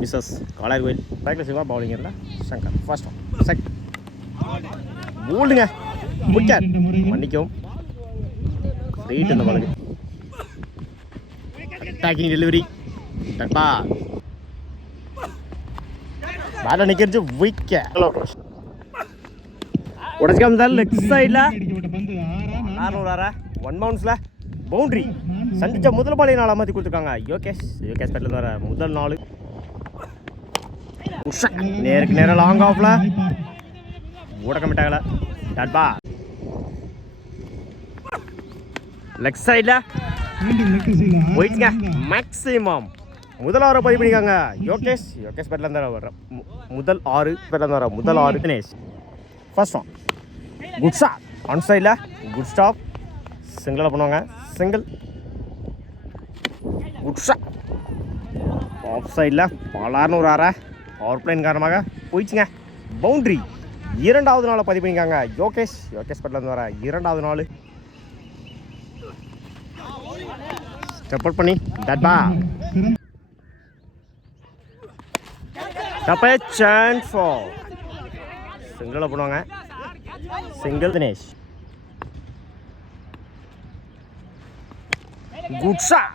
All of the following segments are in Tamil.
மிஸ்ஸஸ் காளையார்கோவில் பேக்கில் சிவா பவுலிங்கில் சங்கர் ஃபர்ஸ்ட் செகண்ட் போல்டுங்க விக்கெட் மன்னிக்கவும் ஸ்ட்ரெயிட் இந்த பாலுக்கு அட்டாக்கிங் டெலிவரி டப்பா பேட்டை நிற்கிறது விக்கெட் உடச்சிக்காம லெக் சைடில் 600 ஒன் பவுன்ஸில் பவுண்ட்ரி சந்திச்ச முதல் பாலை நாள் அமர்த்தி கொடுத்துருக்காங்க யோகேஷ் பேட்டில் வர முதல் நாள் நேருக்கு நேரம் லாங் ஆஃப்ல ஊடக்கமிட்டாங்கள டாட்பா லெக் சைடில் போயிட்டுங்க மேக்ஸிமம் முதல் 6 பதிவு பண்ணிக்காங்க யோகேஷ் பேட்டில் இருந்தால் வர முதல் 6 பேட்டில் வர முதல் 6 Dinesh first one good shot on சைடில் குட் ஸ்டாப் சிங்கிளாக பண்ணுவாங்க சிங்கிள் குட் ஷாட் ஆஃப் சைடில் பலார்னு ஒரு பவர் பிளேன் காரணமாக போயிடுச்சுங்க பவுண்ட்ரி இரண்டாவது நாளை பதிவு பண்ணிக்காங்க யோகேஷ் பேட்டில் வர இரண்டாவது நாள் ஸ்டெப் அவுட் பண்ணி டட்பா டப்பே சான்ஸ் ஃபார் சிங்கிளாக பண்ணுவாங்க single Dinesh good shot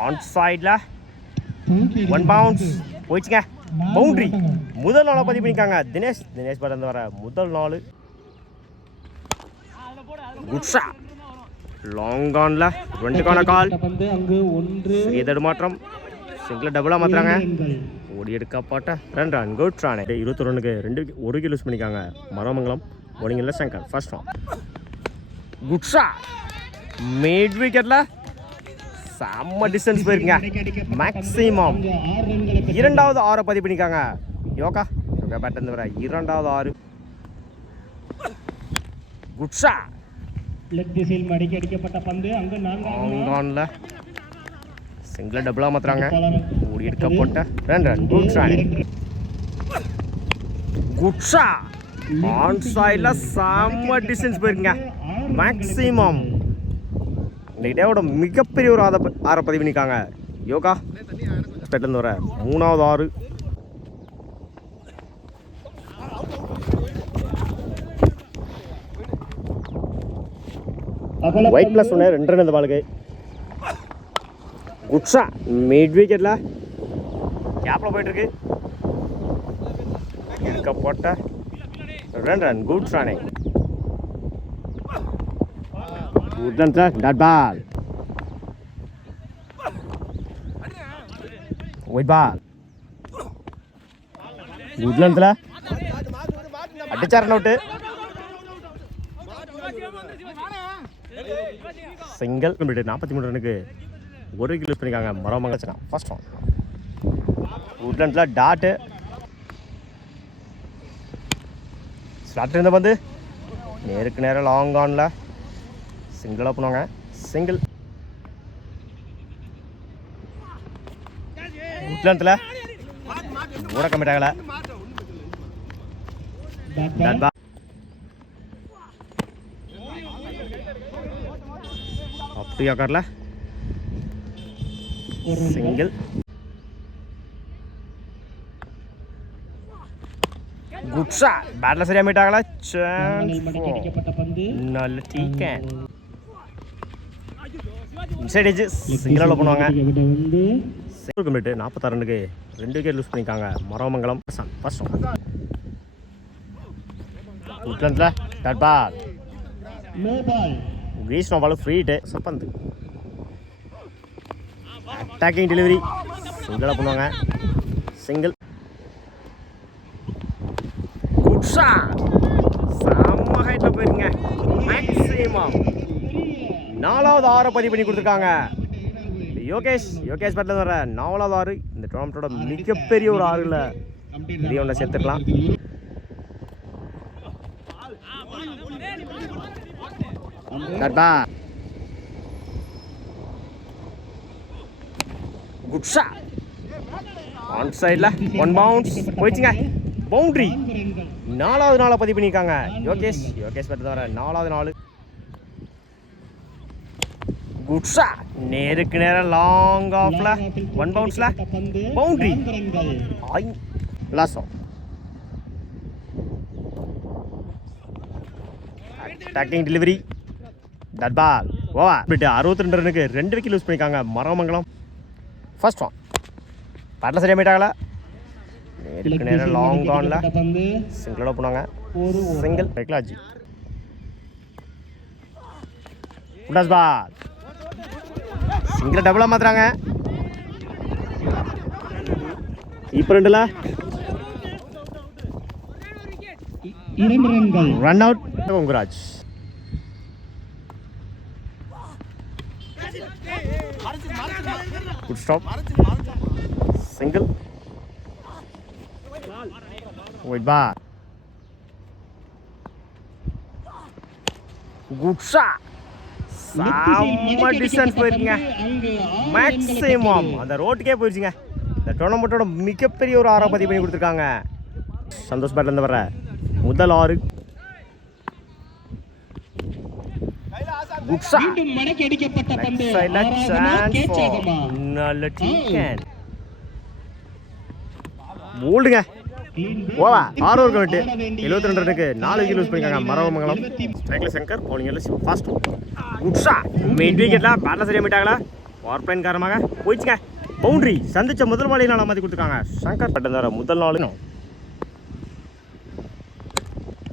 on சைடில் ஒன் பவுன்ஸ் போயிடுச்சுங்க பவுண்ட்ரி முதல் நாளை பதிவு பண்ணிக்காங்க தினேஷ் படம் வர முதல் நாள் குட் ஷாட் லாங் ஆன்ல 2க்கான கால் இது மாற்றம் சிங்கிள் டபுளாக மாற்றுறாங்க ஓடி எடுக்கப்பட்ட 2 ரன் குட் ரானே 21 ரன்னுக்கு 2 விக்கெட் லூஸ் பண்ணிக்காங்க மரமங்கலம் போலிங்கில் Sankar first one good shot mid விக்கெட்டில் செம்ம டிஸ்டன்ஸ் போயிருக்குங்க மேக்ஸிமம் இரண்டாவது 6 பதிவு பண்ணிக்காங்க யோகா பேட்டர் வர இரண்டாவது 6 குட் ஷாட் லெக் திசையில் மடக்கி அடிக்கப்பட்ட பந்து அங்கு நான்கான்ல சிங்கிள் டபுளாக மாற்றுறாங்க ஓடி எடுக்கப்பட்ட 2 ரன் குட் ரானே குட் ஷாட் ஆன் சைடில் செம்ம டிஸ்டன்ஸ் போயிருக்குங்க மேக்ஸிமம் இந்த டேவோட மிகப்பெரிய ஒரு 6 பதிவு பண்ணிக்காங்க யோகா பேட்டில் வர மூணாவது 6 ஒயிட் ப்ளஸ் 1 2 ரன் இந்த பாலுக்கு குட் ஷாட் மிட் விக்கெட்டில் கேப்பில் போயிட்டுருக்கு எடுக்கப்பட்ட 2 ரன் குட் ரானே good run sir dot ball wide ball good ரன்ல அடிச்சார் அவுட்டு சிங்கிள் 43 ரன்னுக்கு 1 விக்கெட் லூஸ் பண்ணிக்காங்க மரமங்கச்சனா ஃபர்ஸ்ட் ஒன் உட்லண்டில் டாட்டு ஸ்டார்ட் இருந்த வந்து நேருக்கு நேரம் லாங் ஆனில் சிங்கிளாக பண்ணுவாங்க சிங்கிள் உட்லண்டில் ஊட கம்மிட்டாகல அப்படியா கார்ல சிங்கிள் குட் ஷாட் பேட்டில் சரியாக மீட் ஆகல நல்ல டீக்கன் இன்சைட் ஏஜ் சிங்கிளாக பண்ணுவாங்க 46 ரன்னுக்கு 2 விக்கெட் லூஸ் பண்ணிக்காங்க மரமங்கலம் ஃபர்ஸ்ட் உட்லண்டில் dot ball crease no ball free hit சப்பந்து அட்டாக்கிங் டெலிவரி சிங்கிளாக பண்ணுவாங்க சிங்கிள் குட் ஷாட் செம்ம ஹைட்டில் போயிருங்க மேக்ஸிமம் 4வது 6 பதிவு பண்ணி கொடுத்துருக்காங்க யோகேஷ் பேட்டில் வர 4வது 6 இந்த டோர்னமெண்ட்டோட மிகப்பெரிய ஒரு 6ல் பெரிய ஒன்றை சேர்த்துக்கலாம் குட் ஷாட் ஆன் சைடில் 1 பவுன்ஸ் போயிடுச்சுங்க பவுண்ட்ரி 4வது நாளை பதிவு பண்ணியிருக்காங்க யோகேஷ் பேட்டில் வர 4வது நாள் குட் ஷாட் நேருக்கு நேரம் லாங் ஆஃப்ல ஒன் பவுன்ஸ்ல boundary last attacking delivery that ball ஓவா இப்படி 62 ரனுக்கு 2 விக்கெட் லூஸ் பண்ணிக்காங்க மரமங்கலம் ஃபர்ஸ்ட் ஒன் பேட்டில் சரியாக போயிட்டாங்களா நேருக்கு நேரம் லாங் ஆன்ல சிங்கிளோட போனாங்க சிங்கிள் பைக்லாஜி உடாஸ் பால் சிங்கிள் டபுளாக மாற்றுறாங்க இப்போ ரெண்டுல 2 ரன்கள் run out Konguraj good stop single wide ball good shot செம்ம டிஸ்டன்ஸ் போயிருக்குங்க மேக்ஸிமம் அந்த ரோட்டுக்கே போயிடுச்சுங்க இந்த டோர்னமெண்ட்டோட மிகப்பெரிய ஒரு 6 பதிவு பண்ணி கொடுத்துருக்காங்க சந்தோஷ் பேட்லேருந்து வர முதல் 6 குட் ஷாட் மடக்கி அடிக்கப்பட்ட பந்து நல்ல டீக்கன் போல்டுங்க ஓவா 6 ஓவர் கமிட்டு 72 ரனுக்கு 4 விக்கெட் லூஸ் பண்ணிருக்காங்க மரவமங்கலம் ஸ்ட்ரைக்ல சங்கர் பவுலிங்ல ஃபாஸ்ட் குட் ஷாட் மிட் விக்கெட்ல பேட்ல சரியா மீட்டாங்களா பவர் பிளைன் காரணமாக போயிடுச்சுங்க பவுண்டரி சந்திச்ச முதல் பாலையை நாள மாத்தி கொடுத்துருக்காங்க சங்கர் பட்டந்தர முதல் நாள்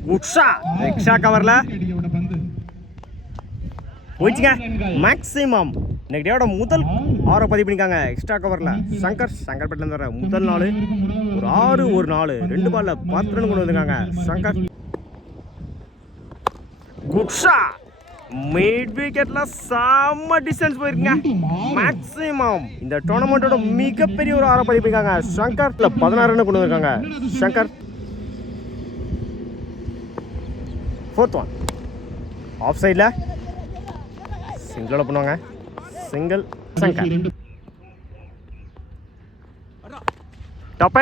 குட் ஷாட் எக்ஸ்ட்ரா கவர்ல போயிடுச்சுங்க மேக்ஸிமம் இன்னைக்கு டேயோட முதல் 6 பதிவு பண்ணிக்காங்க எக்ஸ்ட்ரா கவர்ல சங்கர் பட்டில் வர முதல் நாள் ஒரு 6 ஒரு 4 2 பால்ல 10 ரன் கொண்டு வந்திருக்காங்க சங்கர் குட் ஷாட் மிட் விக்கெட்ல செம்ம டிஸ்டன்ஸ் போயிருக்குங்க மேக்ஸிமம் இந்த டோர்னமெண்ட்டோட மிகப்பெரிய ஒரு 6 பதிவு பண்ணிக்காங்க சங்கர்ல 16 ரன் கொண்டு வந்திருக்காங்க சங்கர் ஃபோர்த் ஒன் ஆஃப் சைடில் சிங்கிளோட பண்ணுவாங்க single Shankar top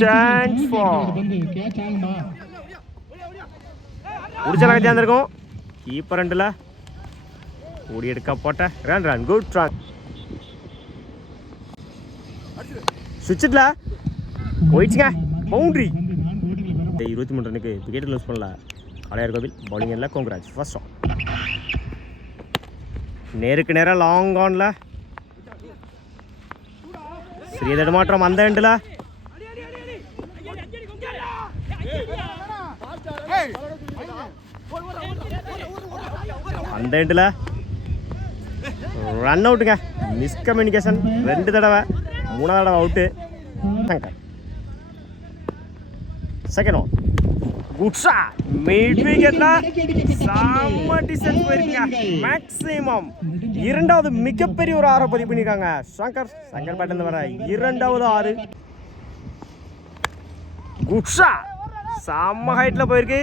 chance for உடிச்சல கத்தியா இருந்திருக்கும் கீப்பர் ரெண்டுல ஓடி எடுக்க போட்ட ரன் குட் ரன் சுவிட்சிட்ல போயிடுச்சுங்க பவுண்டரி 23 ரனுக்கு விக்கெட் லூஸ் பண்ணல காளையார் கோவில் பவுலிங் எல்லாம் கொங்குராஜ் ஃபர்ஸ்ட் ஆன் நேருக்கு நேரம் லாங் ஆன்ல சிறிய தடுமாற்றம் அந்த எண்டில் அந்த எண்டில் ரன் அவுட்டுங்க மிஸ்கம்யூனிகேஷன் 2 தடவை 3வது தடவை out Shankar second one good shot mid விக்கெட்ல செம்ம டிஸ்டன்ஸ் போயிருக்கீங்க மேக்ஸிமம் 2வது மிகப்பெரிய ஒரு 6 பதிவு பண்ணிருக்காங்க சங்கர் பேட்ல வர 2வது 6 குட் ஷாட் செம்ம ஹைட்ல போயிருக்கு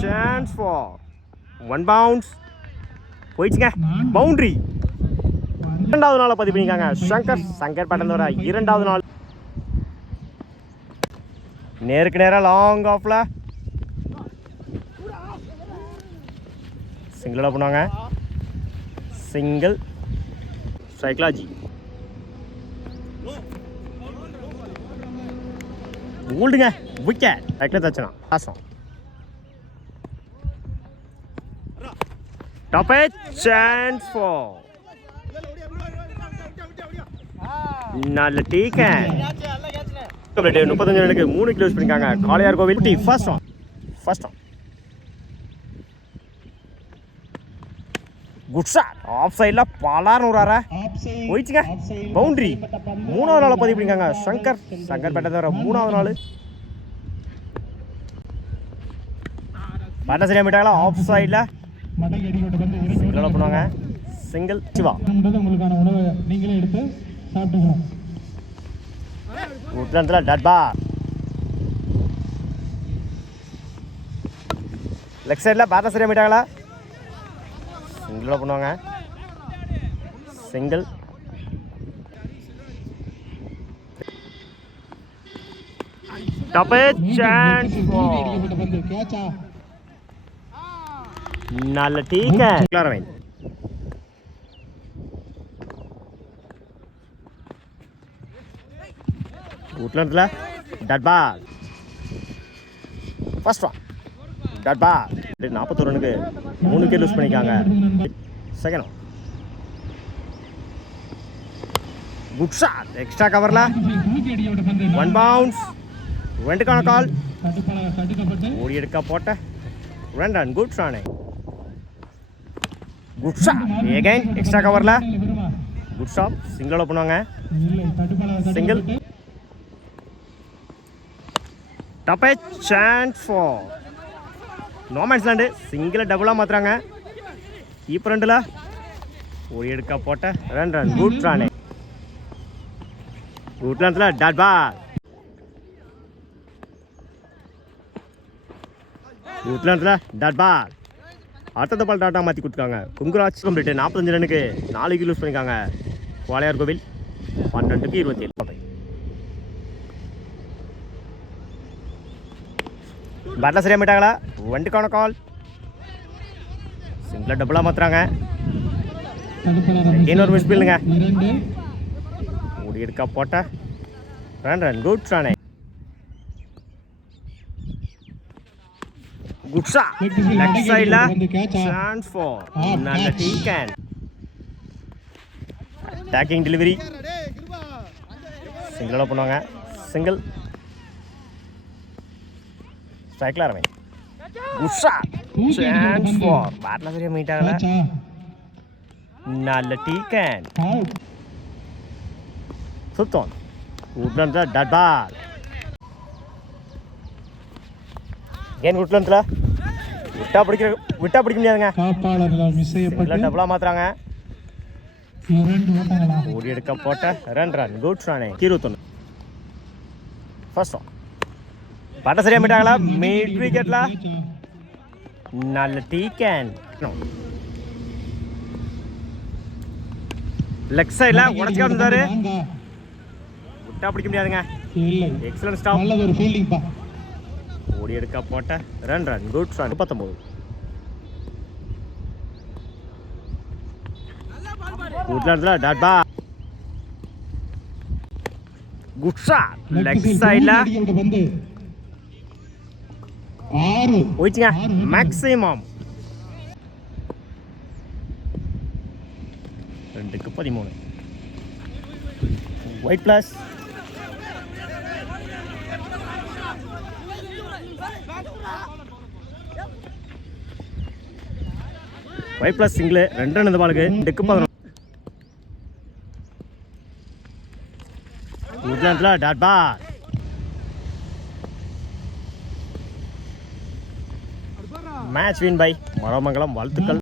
சான்ஸ் ஃபார் 1 பவுன்ஸ் போயிடுச்சுங்க பவுண்டரி 2வது நாள் பதிவு பண்ணிருக்காங்க சங்கர் பேட்ல வர 2வது நாள் நேருக்கு நேரம் லாங் ஆஃப்ல சிங்கிளோட பண்ணுவாங்க சிங்கிள் சைக்லாஜி ஓல்டுங்க விக்கெட் சைக்கிள் தச்சுனா ஆசம் டாப் சான்ஸ் ஃபார் நல்ல டீக்கன் 35 ரனுக்கு 3 விக்கெட் லூஸ் பண்ணிருக்காங்க Kalaiyar Kovil first on good shot off சைடில் பலார்னு விடுறாரா போயிடுச்சுங்க பவுண்டரி 3வது நாள் பதிவு பண்ணிருக்காங்க சங்கர் பேட்டை தவிர 3வது நாள் பேட்டை சரியாக போயிட்டாங்களா ஆஃப் சைடில் சிங்கிள் பண்ணுவாங்க சிங்கிள் சிவா உங்களுக்கான உணவை நீங்களே எடுத்து சாப்பிட்டுக்கணும் உட்லந்தில் டட்பா லெக் சைடில் பேட்டை சரியாக போயிட்டாங்களா சிங்கிளோட பண்ணுவாங்க சிங்கிள் டாப் சான்ஸ் நல்ல டீக்கன் உட்லண்டில் dot ball. First one dot ball. 41 ரனுக்கு 3 விக்கெட் லூஸ் பண்ணிக்காங்க. Second one good shot. Extra கவரில் 1 பவுன்ஸ். 2க்கான கால். ஓடி எடுக்க போட்ட 2 ரன். குட் ரானே. Good shot. எகைன் எக்ஸ்ட்ரா கவரில் குட் ஷாட். சிங்கிள் பண்ணுவாங்க. Single. Top a chance for no man's land. சிங்கிளை டபுளாக மாற்றுறாங்க. கீப்பர் ரெண்டில் ஓடி எடுக்க போட்ட 2 ரன். குட் ரானே. உட்லண்டில் டாட் பால். உட்லண்டில் டாட் பால். அடுத்த பால் டாட்டா மாற்றி கொடுத்துருக்காங்க. குங்குராஜ் கம்ப்ளீட். 45 ரனுக்கு 4 விக்கெட் லூஸ் பண்ணியிருக்காங்க. வாளையார் கோவில் 12க்கு 27. பேட்டில் சரியாக மீட்டாங்களா? 2க்கான கால். சிங்கிளாக டபுளாக மாற்றுறாங்க. இன்னொரு மிஸ் பில்லுங்க. ஓடி எடுக்க போட்ட 2 ரன். குட் ரானே. Good shot. லெஃப்ட் சைடில் சான்ஸ் ஃபார் நல்ல டீக்கன். Attacking delivery. சிங்கிளாக பண்ணுவாங்க. சிங்கிள். ஸ்ட்ரைக்கில் ஆரம்பி. Good shot. சான்ஸ் ஃபார் பேட்டில் சரியாக மீட் ஆகல. நல்ல டீக்கன். சுத்தம். உட்லண்டில் டாட் பால். ஏன் உட்லண்டில் விட்டா பிடிக்க முடியாதுங்க. டபுளாக மாற்றுறாங்க. ஓடி எடுக்க போட்ட 2 run. Good Rane. 21. First one பட்ட சரியாக மீட்டாங்களா? மிட் விக்கெட்டில் நல்ல டீக்கன். லெக் சைடில் உடச்சிக்க இருந்தாரு. விட்டா பிடிக்க முடியாதுங்க. Excellent stop. ஓடி எடுக்க போட்ட 2 ரன். Good run. 19. உட்லண்டில் dot ball. Good shot. Leg சைடில் போயிடுச்சுங்க. மேக்ஸிமம் 2க்கு 13. Wide plus. Wide plus single. 2 run இந்த பாலுக்கு. 2க்கு 11. உட்லண்டில் dot ball. Match win by Maramangalam. வாழ்த்துக்கள்.